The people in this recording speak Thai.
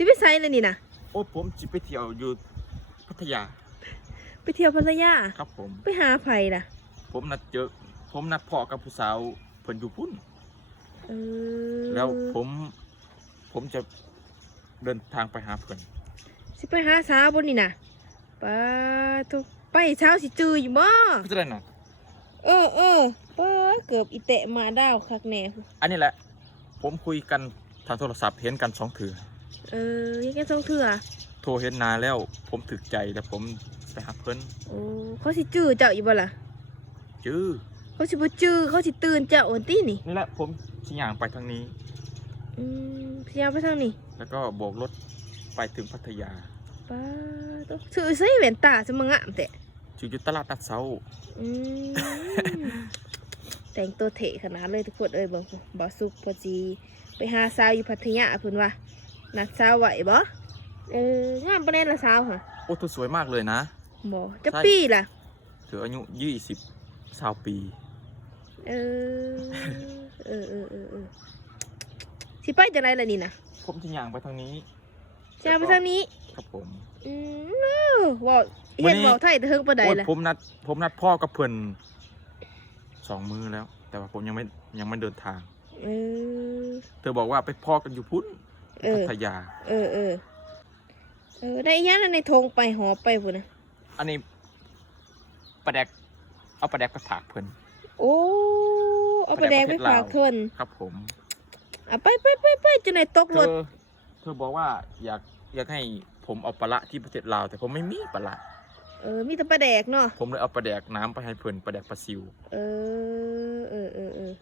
สิไปไสเลยนี่นะ โอ้ผมจะไปเที่ยวอยู่พัทยา ไปเที่ยวพัทยา ครับผม ไปหาไผล่ะ ผมนัดพ่อกับผู้สาวเพิ่นอยู่พุ่น เออ แล้วผมจะเดินทางไปหาเพิ่น สิไปหาสาวบนนี่นะป้าทุกไปเช้าสิจืออยู่บ่ ก็จะได้น่ะ ป้าเกือบอีเตะมาดาวคักแน่ อันนี้แหละ ผมคุยกันทางโทรศัพท์เห็นกัน2 เทื่อ ยังแค่2 เทื่อ โทรเห็นนานแล้ว ผมถึกใจแล้วผมไปหาเพิ่น โอ้เขาสิจื้อเจ้าอยู่บ่ล่ะ จื้อ เขาสิบ่จื้อเขาสิตื่นเจ้าโอนตี้นี่ นี่แหละผมสิย่างไปทางนี้ พยายามไปทางนี้ แล้วก็โบกรถไปถึงพัทยา ป้าต้องซื้อใส่แว่นตาซะมางามแต่ อยู่ตลาดนัดเช้า อืม แต่งตัวเถขนาดเลยทุกคนเอ้ยบ่สุกพอจีไปหาสาวอยู่พัทยาเพิ่นว่านัดสาวไหวบ่งามปานใดล่ะสาวค่ะ โอ้เธอสวยมากเลยนะ บ่จะปีล่ะ เธออายุ20 ปี เออสิไปจังไดล่ะนี่นะ ผมจะย่างไปทางนี้ จะไปทางนี้ ครับผม ว่าเห็นบอกไทยแต่เฮิงปานใด โอ้ย ล่ะ ผมนัดพ่อกับเพื่อน2 มื้อแล้ว แต่ว่าผมยังไม่เดินทาง เออ เธอบอกว่าไปพ่อกันอยู่พุ่นพัทยา ได้อีหยังในธงไปหอไปพุ่นน่ะ อันนี้ปลาแดกเอาปลาแดกไปฝากเพื่อน โอ้เอาไปแดงไปฝากเพิ่น ครับผม ไปจนได้ตกรถ เธอบอกว่าอยากให้ผมเอาปลาละที่ประเทศลาวแต่ผมไม่มีปลาละ มีแต่ปลาแดกเนาะ ผมเลยเอาปลาแดกน้ำไปให้เพื่อนปลาแดกปลาซิว เออ